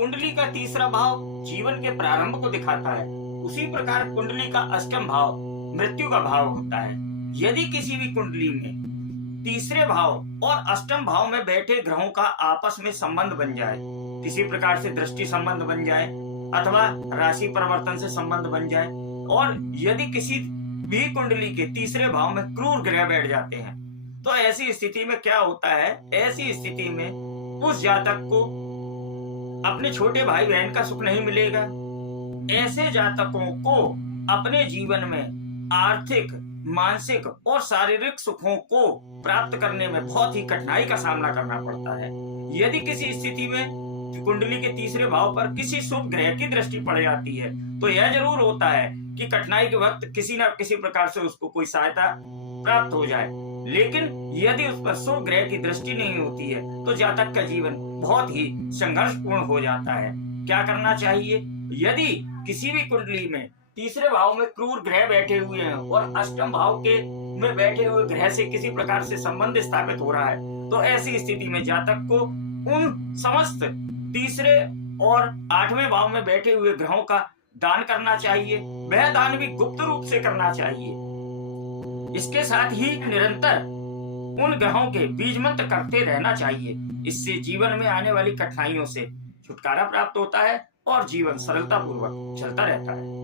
कुंडली का तीसरा भाव जीवन के प्रारंभ को दिखाता है, उसी प्रकार कुंडली का अष्टम भाव मृत्यु का भाव होता है। यदि किसी भी कुंडली में तीसरे भाव और अष्टम भाव में बैठे ग्रहों का आपस में संबंध बन जाए, किसी प्रकार से दृष्टि संबंध बन जाए अथवा राशि परिवर्तन से संबंध बन जाए, और यदि किसी भी कुंडली के तीसरे भाव में क्रूर ग्रह बैठ जाते हैं, तो ऐसी स्थिति में क्या होता है, ऐसी स्थिति में उस जातक को अपने छोटे भाई बहन का सुख नहीं मिलेगा। ऐसे जातकों को अपने जीवन में आर्थिक, मानसिक और शारीरिक सुखों को प्राप्त करने में बहुत ही कठिनाई का सामना करना पड़ता है। यदि किसी स्थिति में कुंडली के तीसरे भाव पर किसी शुभ ग्रह की दृष्टि पड़ जाती है, तो यह जरूर होता है कि कठिनाई के वक्त किसी न किसी प्रकार से उसको कोई सहायता प्राप्त हो जाए। लेकिन यदि उस पर शुभ ग्रह की दृष्टि नहीं होती है, तो जातक का जीवन बहुत ही संघर्षपूर्ण हो जाता है। क्या करना चाहिए? यदि किसी भी कुंडली में तीसरे भाव में क्रूर ग्रह बैठे हुए हैं और अष्टम भाव के में बैठे हुए ग्रह से किसी प्रकार से संबंध स्थापित हो रहा है, तो ऐसी स्थिति में जातक को उन समस्त तीसरे और आठवें भाव में बैठे हुए ग्रहों का दान करना चाहिए। वह दान भी गुप्त रूप से करना चाहिए। इसके साथ ही निरंतर उन ग्रहों के बीज मंत्र करते रहना चाहिए। इससे जीवन में आने वाली कठिनाइयों से छुटकारा प्राप्त होता है और जीवन सरलता पूर्वक चलता रहता है।